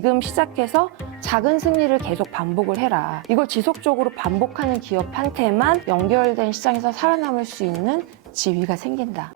지금 시작해서 작은 승리를 계속 반복을 해라. 이걸 지속적으로 반복하는 기업한테만 연결된 시장에서 살아남을 수 있는 지위가 생긴다.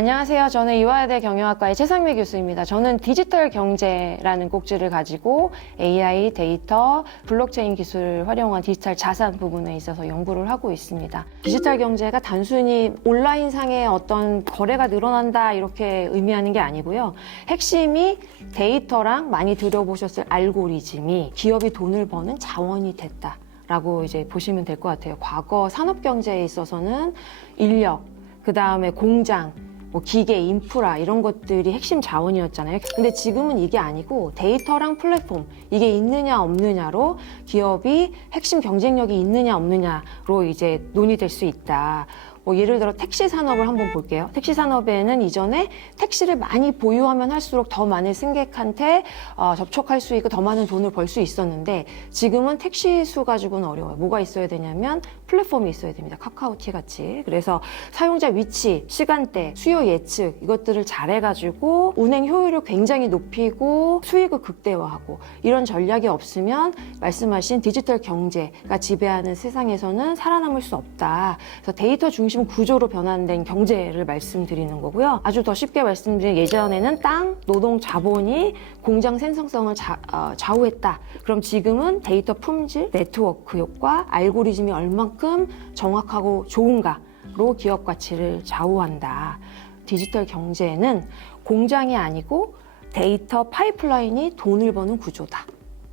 안녕하세요. 저는 이화여대 경영학과의 최상미 교수입니다. 저는 디지털 경제라는 꼭지를 가지고 AI, 데이터, 블록체인 기술을 활용한 디지털 자산 부분에 있어서 연구를 하고 있습니다. 디지털 경제가 단순히 온라인 상의 어떤 거래가 늘어난다 이렇게 의미하는 게 아니고요. 핵심이 데이터랑 많이 들어보셨을 알고리즘이 기업이 돈을 버는 자원이 됐다. 라고 이제 보시면 될 것 같아요. 과거 산업 경제에 있어서는 인력, 그 다음에 공장, 뭐 기계, 인프라 이런 것들이 핵심 자원이었잖아요. 근데 지금은 이게 아니고 데이터랑 플랫폼 이게 있느냐 없느냐로 기업이 핵심 경쟁력이 있느냐 없느냐로 이제 논의될 수 있다. 뭐 예를 들어 택시 산업을 한번 볼게요. 택시 산업에는 이전에 택시를 많이 보유하면 할수록 더 많은 승객한테 어, 접촉할 수 있고 더 많은 돈을 벌 수 있었는데 지금은 택시 수 가지고는 어려워요. 뭐가 있어야 되냐면 플랫폼이 있어야 됩니다. 카카오티 같이. 그래서 사용자 위치, 시간대, 수요 예측 이것들을 잘해가지고 운행 효율을 굉장히 높이고 수익을 극대화하고 이런 전략이 없으면 말씀하신 디지털 경제가 지배하는 세상에서는 살아남을 수 없다. 그래서 데이터 중심 구조로 변환된 경제를 말씀드리는 거고요. 아주 더 쉽게 말씀드리면 예전에는 땅, 노동, 자본이 공장 생성성을 자, 어, 좌우했다. 그럼 지금은 데이터 품질, 네트워크 효과, 알고리즘이 얼만큼 정확하고 좋은가로 기업 가치를 좌우한다. 디지털 경제는 공장이 아니고 데이터 파이프라인이 돈을 버는 구조다.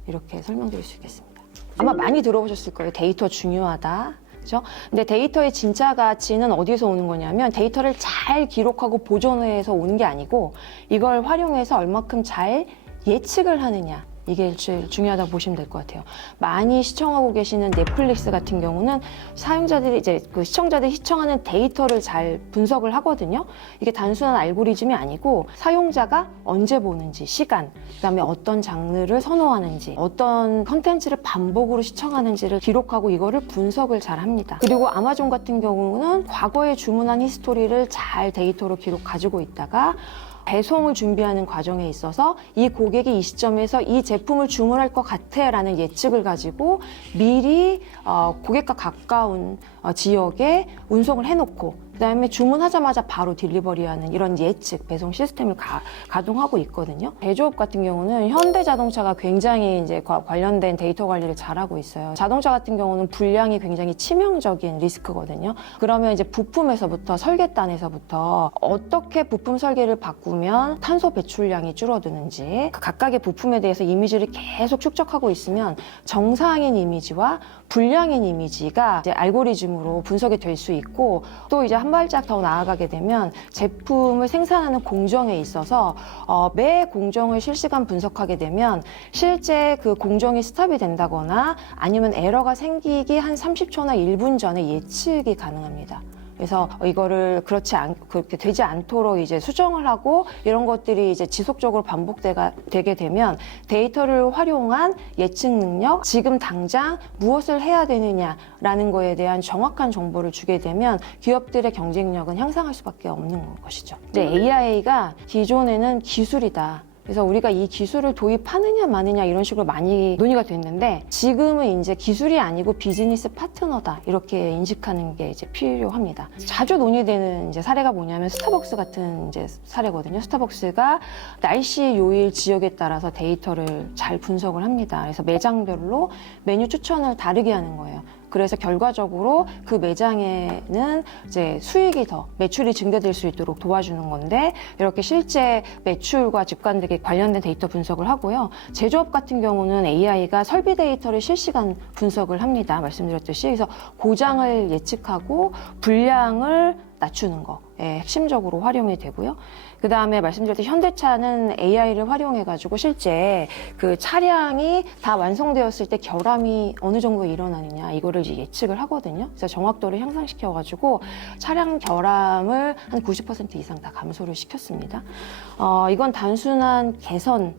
이렇게 설명드릴 수 있겠습니다. 아마 많이 들어보셨을 거예요. 데이터 중요하다. 그죠? 근데 데이터의 진짜 가치는 어디서 오는 거냐면 데이터를 잘 기록하고 보존해서 오는 게 아니고 이걸 활용해서 얼마큼 잘 예측을 하느냐. 이게 제일 중요하다고 보시면 될 것 같아요. 많이 시청하고 계시는 넷플릭스 같은 경우는 사용자들이 이제 그 시청자들이 시청하는 데이터를 잘 분석을 하거든요. 이게 단순한 알고리즘이 아니고 사용자가 언제 보는지, 시간, 그다음에 어떤 장르를 선호하는지, 어떤 컨텐츠를 반복으로 시청하는지를 기록하고 이거를 분석을 잘 합니다. 그리고 아마존 같은 경우는 과거에 주문한 히스토리를 잘 데이터로 기록 가지고 있다가 배송을 준비하는 과정에 있어서 이 고객이 이 시점에서 이 제품을 주문할 것 같아라는 예측을 가지고 미리 어, 고객과 가까운 어, 지역에 운송을 해놓고 그다음에 주문하자마자 바로 딜리버리하는 이런 예측 배송 시스템을 가, 가동하고 있거든요. 제조업 같은 경우는 현대자동차가 굉장히 이제 과- 관련된 데이터 관리를 잘하고 있어요. 자동차 같은 경우는 불량이 굉장히 치명적인 리스크거든요. 그러면 이제 부품에서부터 설계단에서부터 어떻게 부품 설계를 바꾸면 탄소 배출량이 줄어드는지 그 각각의 부품에 대해서 이미지를 계속 축적하고 있으면 정상인 이미지와 불량인 이미지가 이제 알고리즘으로 분석이 될 수 있고 또 이제 한 발짝 더 나아가게 되면 제품을 생산하는 공정에 있어서 어, 매 공정을 실시간 분석하게 되면 실제 그 공정이 스탑이 된다거나 아니면 에러가 생기기 한 30초나 1분 전에 예측이 가능합니다. 그래서 이거를 그렇지 않, 그렇게 되지 않도록 이제 수정을 하고 이런 것들이 이제 지속적으로 반복되게 되면 데이터를 활용한 예측 능력, 지금 당장 무엇을 해야 되느냐라는 거에 대한 정확한 정보를 주게 되면 기업들의 경쟁력은 향상할 수밖에 없는 것이죠. 근데 AI가 기존에는 기술이다. 그래서 우리가 이 기술을 도입하느냐 마느냐 이런 식으로 많이 논의가 됐는데 지금은 이제 기술이 아니고 비즈니스 파트너다 이렇게 인식하는 게 이제 필요합니다. 자주 논의되는 이제 사례가 뭐냐면 스타벅스 같은 이제 사례거든요. 스타벅스가 날씨 요일 지역에 따라서 데이터를 잘 분석을 합니다. 그래서 매장별로 메뉴 추천을 다르게 하는 거예요. 그래서 결과적으로 그 매장에는 이제 수익이 더 매출이 증대될 수 있도록 도와주는 건데 이렇게 실제 매출과 직관되게 관련된 데이터 분석을 하고요. 제조업 같은 경우는 AI가 설비 데이터를 실시간 분석을 합니다. 말씀드렸듯이 그래서 고장을 예측하고 불량을 낮추는 거 예, 핵심적으로 활용이 되고요. 그 다음에 말씀드렸듯이 현대차는 AI를 활용해가지고 실제 그 차량이 다 완성되었을 때 결함이 어느 정도 일어나느냐 이거를 이제 예측을 하거든요. 그래서 정확도를 향상시켜가지고 차량 결함을 한 90% 이상 다 감소를 시켰습니다. 어, 이건 단순한 개선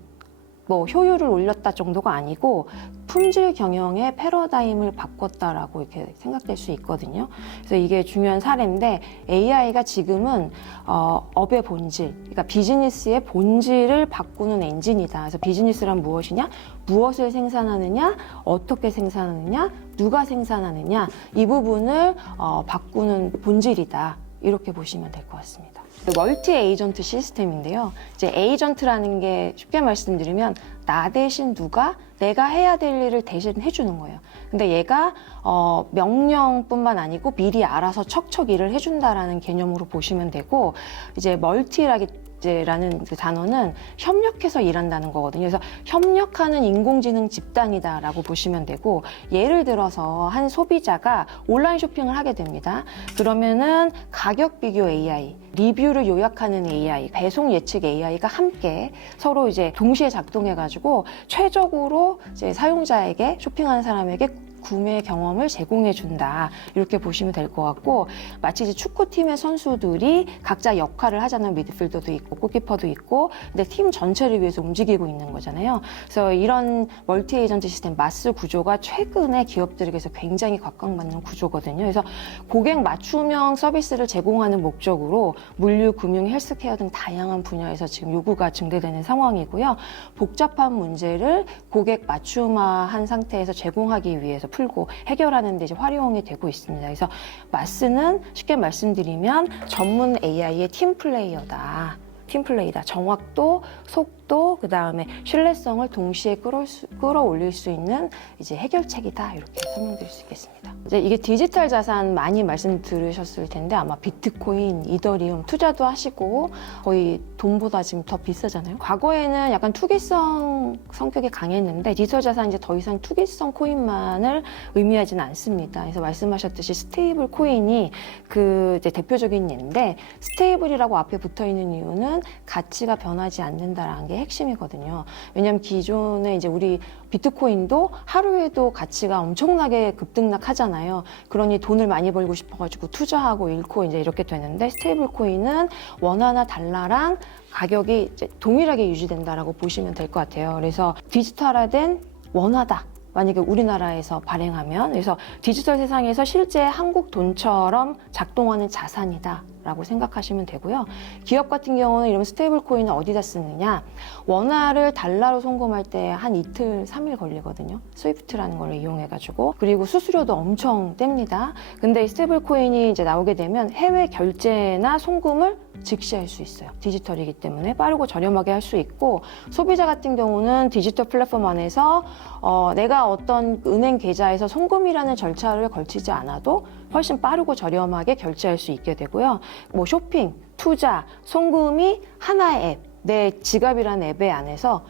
뭐 효율을 올렸다 정도가 아니고 품질 경영의 패러다임을 바꿨다라고 이렇게 생각될 수 있거든요. 그래서 이게 중요한 사례인데 AI가 지금은 어, 업의 본질, 그러니까 비즈니스의 본질을 바꾸는 엔진이다. 그래서 비즈니스란 무엇이냐? 무엇을 생산하느냐? 어떻게 생산하느냐? 누가 생산하느냐? 이 부분을 어, 바꾸는 본질이다. 이렇게 보시면 될 것 같습니다. 멀티 에이전트 시스템인데요. 이제 에이전트라는 게 쉽게 말씀드리면 나 대신 누가 내가 해야 될 일을 대신 해주는 거예요. 근데 얘가 어, 명령뿐만 아니고 미리 알아서 척척 일을 해준다라는 개념으로 보시면 되고 이제 멀티라기 라는 그 단어는 협력해서 일한다는 거거든요. 그래서 협력하는 인공지능 집단이다라고 보시면 되고 예를 들어서 한 소비자가 온라인 쇼핑을 하게 됩니다. 그러면은 가격 비교 AI, 리뷰를 요약하는 AI, 배송 예측 AI가 함께 서로 이제 동시에 작동해가지고 최적으로 이제 사용자에게 쇼핑하는 사람에게 구매 경험을 제공해 준다. 이렇게 보시면 될 것 같고 마치 이제 축구팀의 선수들이 각자 역할을 하잖아요 미드필더도 있고 골키퍼도 있고 근데 팀 전체를 위해서 움직이고 있는 거잖아요. 그래서 이런 멀티 에이전트 시스템 마스 구조가 최근에 기업들에게서 굉장히 각광받는 구조거든요. 그래서 고객 맞춤형 서비스를 제공하는 목적으로 물류, 금융, 헬스케어 등 다양한 분야에서 지금 요구가 증대되는 상황이고요. 복잡한 문제를 고객 맞춤화한 상태에서 제공하기 위해서 풀고 해결하는 데 이제 활용이 되고 있습니다. 그래서 마스는 쉽게 말씀드리면 전문 AI의 팀 플레이어다. 팀 플레이다. 정확도, 속 도, 그 다음에 신뢰성을 동시에 끌어 끌어올릴 수 있는 이제 해결책이다. 이렇게 설명드릴 수 있겠습니다. 이제 이게 디지털 자산 많이 말씀 들으셨을 텐데 아마 비트코인, 이더리움 투자도 하시고 거의 돈보다 지금 더 비싸잖아요. 과거에는 약간 투기성 성격이 강했는데 디지털 자산 이제 더 이상 투기성 코인만을 의미하지는 않습니다. 그래서 말씀하셨듯이 스테이블 코인이 그 이제 대표적인 예인데 스테이블이라고 앞에 붙어 있는 이유는 가치가 변하지 않는다라는 게 핵심이거든요. 왜냐하면 기존에 이제 우리 비트코인도 하루에도 가치가 엄청나게 급등락하잖아요. 그러니 돈을 많이 벌고 싶어가지고 투자하고 잃고 이제 이렇게 되는데 스테이블 코인은 원화나 달러랑 가격이 동일하게 유지된다라고 보시면 될 것 같아요. 그래서 디지털화된 원화다. 만약에 우리나라에서 발행하면 그래서 디지털 세상에서 실제 한국 돈처럼 작동하는 자산이다 라고 생각하시면 되고요. 기업 같은 경우는 이런 스테이블 코인을 어디다 쓰느냐? 원화를 달러로 송금할 때 한 이틀, 삼일 걸리거든요. 스위프트라는 걸 이용해 가지고 그리고 수수료도 엄청 뗍니다. 근데 이 스테이블 코인이 이제 나오게 되면 해외 결제나 송금을 즉시 할 수 있어요. 디지털이기 때문에 빠르고 저렴하게 할 수 있고 소비자 같은 경우는 디지털 플랫폼 안에서 어, 내가 어떤 은행 계좌에서 송금이라는 절차를 걸치지 않아도 훨씬 빠르고 저렴하게 결제할 수 있게 되고요. 뭐 쇼핑, 투자, 송금이 하나의 앱, 내 지갑이라는 앱의 안에서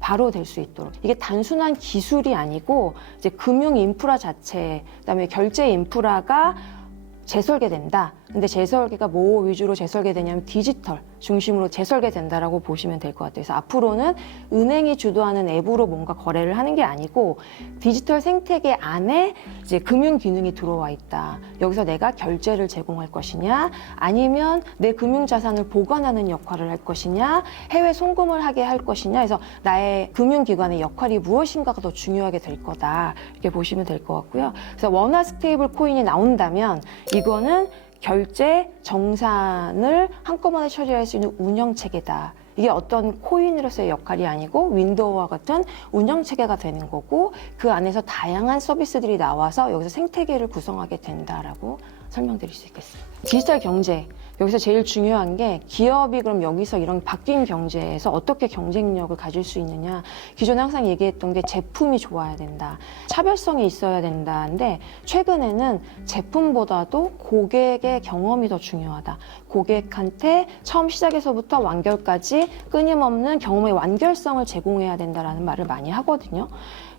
바로 될 수 있도록 이게 단순한 기술이 아니고 이제 금융 인프라 자체 그다음에 결제 인프라가 재설계된다. 근데 재설계가 뭐 위주로 재설계되냐면 디지털 중심으로 재설계된다라고 보시면 될 것 같아요. 그래서 앞으로는 은행이 주도하는 앱으로 뭔가 거래를 하는 게 아니고 디지털 생태계 안에 이제 금융 기능이 들어와 있다. 여기서 내가 결제를 제공할 것이냐, 아니면 내 금융 자산을 보관하는 역할을 할 것이냐, 해외 송금을 하게 할 것이냐. 그래서 나의 금융 기관의 역할이 무엇인가가 더 중요하게 될 거다. 이렇게 보시면 될 것 같고요. 그래서 원화 스테이블 코인이 나온다면 이거는 결제 정산을 한꺼번에 처리할 수 있는 운영 체계다. 이게 어떤 코인으로서의 역할이 아니고 윈도우와 같은 운영 체계가 되는 거고 그 안에서 다양한 서비스들이 나와서 여기서 생태계를 구성하게 된다라고 설명드릴 수 있겠습니다. 디지털 경제 여기서 제일 중요한 게 기업이 그럼 여기서 이런 바뀐 경제에서 어떻게 경쟁력을 가질 수 있느냐. 기존에 항상 얘기했던 게 제품이 좋아야 된다. 차별성이 있어야 된다인데 최근에는 제품보다도 고객의 경험이 더 중요하다. 고객한테 처음 시작에서부터 완결까지 끊임없는 경험의 완결성을 제공해야 된다라는 말을 많이 하거든요.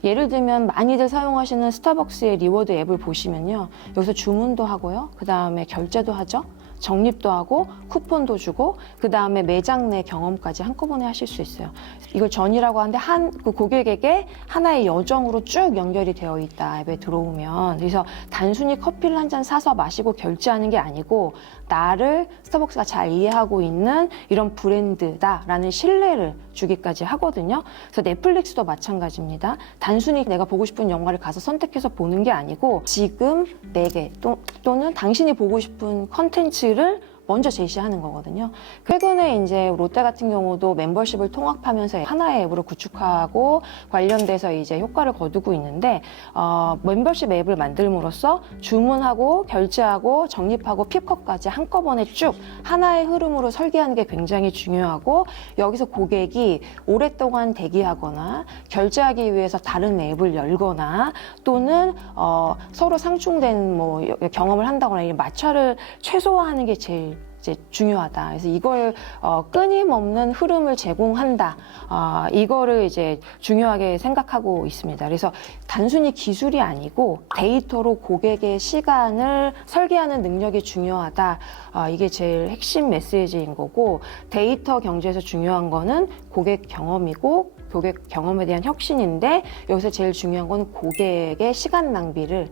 예를 들면 많이들 사용하시는 스타벅스의 리워드 앱을 보시면요. 여기서 주문도 하고요. 그 다음에 결제도 하죠. 적립도 하고 쿠폰도 주고 그 다음에 매장 내 경험까지 한꺼번에 하실 수 있어요. 이걸 전이라고 하는데 한 그 고객에게 하나의 여정으로 쭉 연결이 되어 있다 앱에 들어오면 그래서 단순히 커피를 한 잔 사서 마시고 결제하는 게 아니고 나를 스타벅스가 잘 이해하고 있는 이런 브랜드다라는 신뢰를 주기까지 하거든요. 그래서 넷플릭스도 마찬가지입니다. 단순히 내가 보고 싶은 영화를 가서 선택해서 보는 게 아니고 지금 내게 또, 또는 당신이 보고 싶은 컨텐츠를 먼저 제시하는 거거든요. 최근에 이제 롯데 같은 경우도 멤버십을 통합하면서 하나의 앱으로 구축하고 관련돼서 이제 효과를 거두고 있는데 어, 멤버십 앱을 만들므로써 주문하고 결제하고 적립하고 픽업까지 한꺼번에 쭉 하나의 흐름으로 설계하는 게 굉장히 중요하고 여기서 고객이 오랫동안 대기하거나 결제하기 위해서 다른 앱을 열거나 또는 어, 서로 상충된 뭐 경험을 한다거나 이 마찰을 최소화하는 게 제일 이제 중요하다. 그래서 이걸 어, 끊임없는 흐름을 제공한다. 아, 이거를 이제 중요하게 생각하고 있습니다. 그래서 단순히 기술이 아니고 데이터로 고객의 시간을 설계하는 능력이 중요하다. 아, 이게 제일 핵심 메시지인 거고 데이터 경제에서 중요한 거는 고객 경험이고 고객 경험에 대한 혁신인데 여기서 제일 중요한 건 고객의 시간 낭비를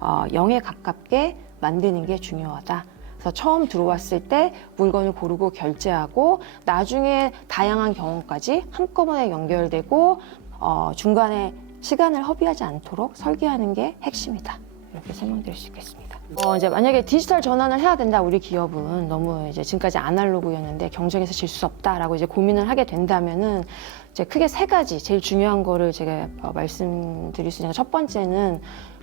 어, 0에 가깝게 만드는 게 중요하다. 그래서 처음 들어왔을 때 물건을 고르고 결제하고 나중에 다양한 경험까지 한꺼번에 연결되고 어, 중간에 시간을 허비하지 않도록 설계하는 게 핵심이다. 이렇게 설명드릴 수 있겠습니다. 어, 이제 만약에 디지털 전환을 해야 된다, 우리 기업은 너무 이제 지금까지 아날로그였는데 경쟁에서 질 수 없다라고 이제 고민을 하게 된다면은 이제 크게 세 가지 제일 중요한 거를 제가 어, 말씀드릴 수 있는 게첫 번째는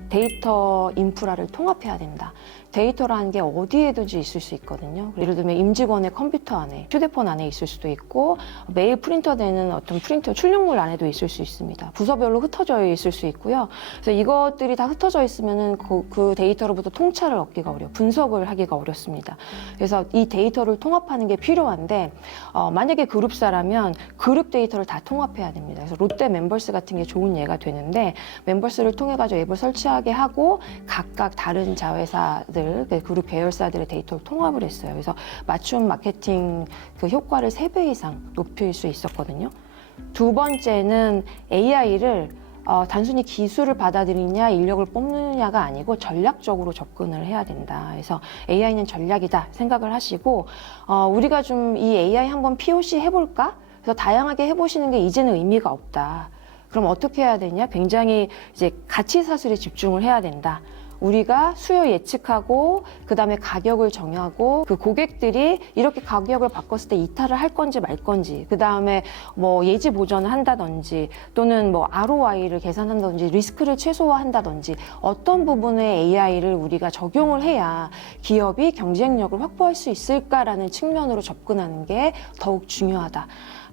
데이터 인프라를 통합해야 된다. 데이터라는 게 어디에든지 있을 수 있거든요. 예를 들면 임직원의 컴퓨터 안에, 휴대폰 안에 있을 수도 있고 매일 프린터되는 어떤 프린터 출력물 안에도 있을 수 있습니다. 부서별로 흩어져 있을 수 있고요. 그래서 이것들이 다 흩어져 있으면은 그, 그 데이터로부터 통찰을 얻기가 어려, 워 분석을 하기가 어렵습니다. 그래서 이 데이터를 통합하는 게 필요한데 어, 만약에 그룹사라면 그룹 데이터를 다 통합해야 됩니다. 그래서 롯데 멤버스 같은 게 좋은 예가 되는데 멤버스를 통해 가지고 앱을 설치하게 하고 각각 다른 자회사들 그 그룹 계열사들의 데이터를 통합을 했어요. 그래서 맞춤 마케팅 그 효과를 세 배 이상 높일 수 있었거든요. 두 번째는 AI를 어, 단순히 기술을 받아들이냐 인력을 뽑느냐가 아니고 전략적으로 접근을 해야 된다. 그래서 AI는 전략이다 생각을 하시고 어, 우리가 좀 이 AI 한번 POC 해볼까? 그래서 다양하게 해보시는 게 이제는 의미가 없다. 그럼 어떻게 해야 되냐? 굉장히 이제 가치 사슬에 집중을 해야 된다. 우리가 수요 예측하고 그다음에 가격을 정하고 그 고객들이 이렇게 가격을 바꿨을 때 이탈을 할 건지 말 건지 그다음에 뭐 예지 보전을 한다든지 또는 뭐 ROI를 계산한다든지 리스크를 최소화한다든지 어떤 부분에 AI를 우리가 적용을 해야 기업이 경쟁력을 확보할 수 있을까라는 측면으로 접근하는 게 더욱 중요하다.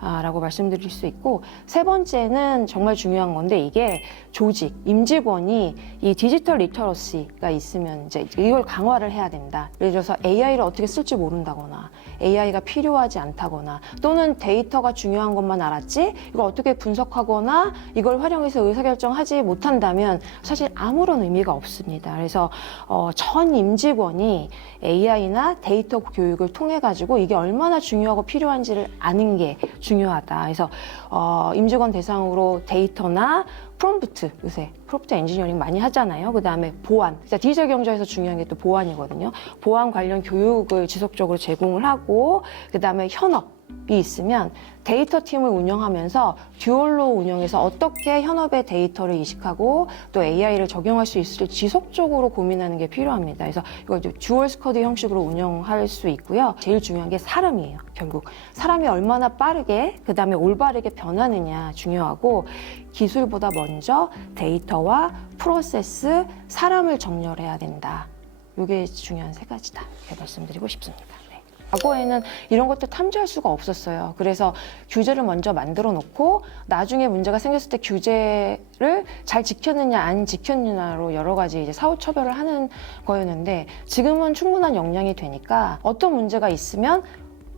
아, 라고 말씀드릴 수 있고 세 번째는 정말 중요한 건데 이게 조직, 임직원이 이 디지털 리터러시가 있으면 이제 이걸 강화를 해야 된다. 예를 들어서 AI를 어떻게 쓸지 모른다거나 AI가 필요하지 않다거나 또는 데이터가 중요한 것만 알았지 이걸 어떻게 분석하거나 이걸 활용해서 의사결정하지 못한다면 사실 아무런 의미가 없습니다. 그래서 어, 전 임직원이 AI나 데이터 교육을 통해 가지고 이게 얼마나 중요하고 필요한지를 아는 게 중요 하다. 그래서 어, 임직원 대상으로 데이터나 프롬프트 요새 프롬프트 엔지니어링 많이 하잖아요. 그 다음에 보안. 진짜 디지털 경제에서 중요한 게 또 보안이거든요. 보안 관련 교육을 지속적으로 제공을 하고 그 다음에 현업. 이 있으면 데이터 팀을 운영하면서 듀얼로 운영해서 어떻게 현업의 데이터를 이식하고 또 AI를 적용할 수 있을지 지속적으로 고민하는 게 필요합니다. 그래서 이걸 듀얼 스쿼드 형식으로 운영할 수 있고요. 제일 중요한 게 사람이에요. 결국 사람이 얼마나 빠르게 그 다음에 올바르게 변하느냐 중요하고 기술보다 먼저 데이터와 프로세스, 사람을 정렬해야 된다. 이게 중요한 세 가지다. 이렇게 말씀드리고 싶습니다. 네. 과거에는 이런 것들 탐지할 수가 없었어요. 그래서 규제를 먼저 만들어 놓고 나중에 문제가 생겼을 때 규제를 잘 지켰느냐 안 지켰느냐로 여러 가지 이제 사후 처벌을 하는 거였는데 지금은 충분한 역량이 되니까 어떤 문제가 있으면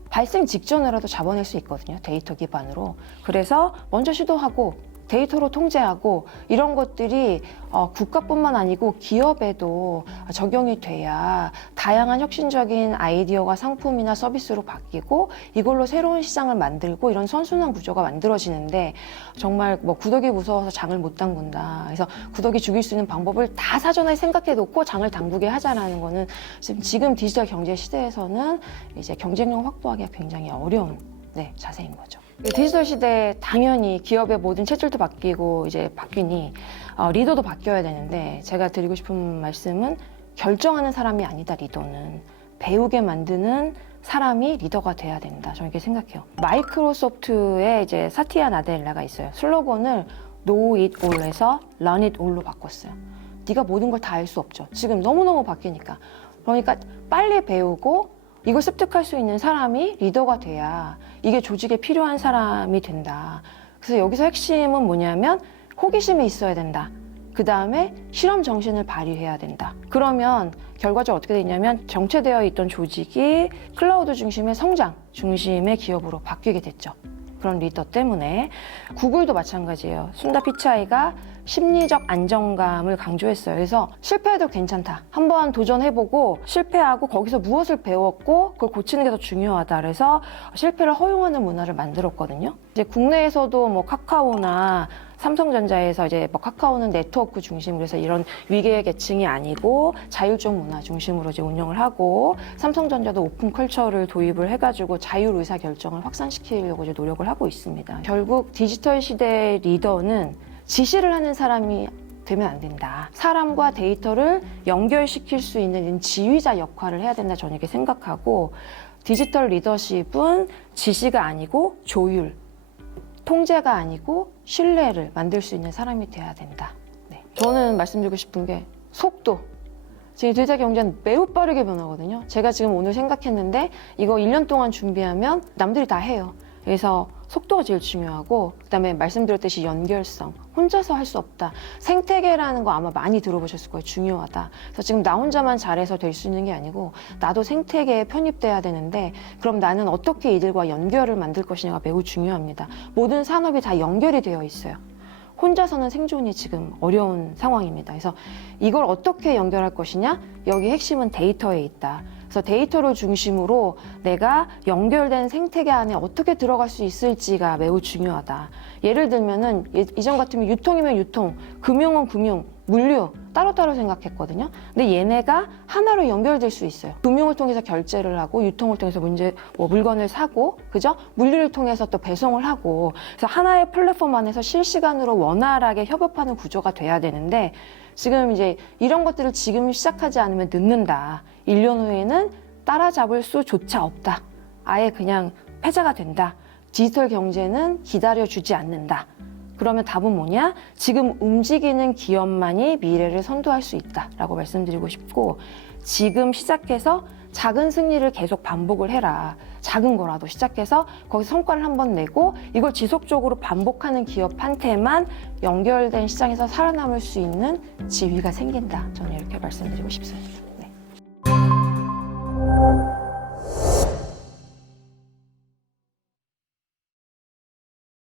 발생 직전이라도 잡아낼 수 있거든요. 데이터 기반으로. 그래서 먼저 시도하고 데이터로 통제하고 이런 것들이 어, 국가뿐만 아니고 기업에도 적용이 돼야 다양한 혁신적인 아이디어가 상품이나 서비스로 바뀌고 이걸로 새로운 시장을 만들고 이런 선순환 구조가 만들어지는데 정말 뭐 구더기 무서워서 장을 못 담근다. 그래서 구더기 죽일 수 있는 방법을 다 사전에 생각해 놓고 장을 담그게 하자라는 거는 지금, 지금 디지털 경제 시대에서는 이제 경쟁력 확보하기가 굉장히 어려운 네, 자세인 거죠. 디지털 시대에 당연히 기업의 모든 체질도 바뀌고 이제 바뀌니 어, 리더도 바뀌어야 되는데 제가 드리고 싶은 말씀은 결정하는 사람이 아니다 리더는 배우게 만드는 사람이 리더가 돼야 된다. 저는 이렇게 생각해요. 마이크로소프트의 이제 사티아 나델라가 있어요. 슬로건을 Know it all에서 Learn it all로 바꿨어요. 네가 모든 걸 다 알 수 없죠. 지금 너무너무 바뀌니까. 그러니까 빨리 배우고 이걸 습득할 수 있는 사람이 리더가 돼야 이게 조직에 필요한 사람이 된다. 그래서 여기서 핵심은 뭐냐면 호기심이 있어야 된다. 그 다음에 실험 정신을 발휘해야 된다. 그러면 결과적으로 어떻게 되냐면 정체되어 있던 조직이 클라우드 중심의 성장 중심의 기업으로 바뀌게 됐죠. 그런 리더 때문에 구글도 마찬가지예요. 순다 피차이가 심리적 안정감을 강조했어요. 그래서 실패해도 괜찮다. 한번 도전해보고 실패하고 거기서 무엇을 배웠고 그걸 고치는 게 더 중요하다. 그래서 실패를 허용하는 문화를 만들었거든요. 이제 국내에서도 뭐 카카오나 삼성전자에서 이제 뭐 카카오는 네트워크 중심으로 해서 이런 위계 계층이 아니고 자율적 문화 중심으로 이제 운영을 하고 삼성전자도 오픈 컬처를 도입을 해가지고 자율 의사 결정을 확산시키려고 이제 노력을 하고 있습니다. 결국 디지털 시대의 리더는 지시를 하는 사람이 되면 안 된다. 사람과 데이터를 연결시킬 수 있는 지휘자 역할을 해야 된다. 저는 이렇게 생각하고 디지털 리더십은 지시가 아니고 조율, 통제가 아니고 신뢰를 만들 수 있는 사람이 돼야 된다. 네. 저는 말씀드리고 싶은 게 속도. 지금 디지털 경제는 매우 빠르게 변하거든요. 제가 지금 오늘 생각했는데 이거 1년 동안 준비하면 남들이 다 해요. 그래서 속도가 제일 중요하고 그다음에 말씀드렸듯이 연결성 혼자서 할 수 없다 생태계라는 거 아마 많이 들어보셨을 거예요 중요하다 그래서 지금 나 혼자만 잘해서 될 수 있는 게 아니고 나도 생태계에 편입돼야 되는데 그럼 나는 어떻게 이들과 연결을 만들 것이냐가 매우 중요합니다 모든 산업이 다 연결이 되어 있어요 혼자서는 생존이 지금 어려운 상황입니다. 그래서 이걸 어떻게 연결할 것이냐? 여기 핵심은 데이터에 있다. 그래서 데이터를 중심으로 내가 연결된 생태계 안에 어떻게 들어갈 수 있을지가 매우 중요하다. 예를 들면은 예- 이전 같으면 유통이면 유통, 금융은 금융, 물류 따로따로 생각했거든요. 근데 얘네가 하나로 연결될 수 있어요. 금융을 통해서 결제를 하고 유통을 통해서 문제 뭐 물건을 사고 그죠? 물류를 통해서 또 배송을 하고 그래서 하나의 플랫폼 안에서 실시간으로 원활하게 협업하는 구조가 돼야 되는데 지금 이제 이런 것들을 지금 시작하지 않으면 늦는다. 1년 후에는 따라잡을 수조차 없다. 아예 그냥 패자가 된다. 디지털 경제는 기다려주지 않는다. 그러면 답은 뭐냐? 지금 움직이는 기업만이 미래를 선도할 수 있다라고 말씀드리고 싶고 지금 시작해서 작은 승리를 계속 반복을 해라. 작은 거라도 시작해서 거기 성과를 한번 내고 이걸 지속적으로 반복하는 기업한테만 연결된 시장에서 살아남을 수 있는 지위가 생긴다. 저는 이렇게 말씀드리고 싶습니다. 네.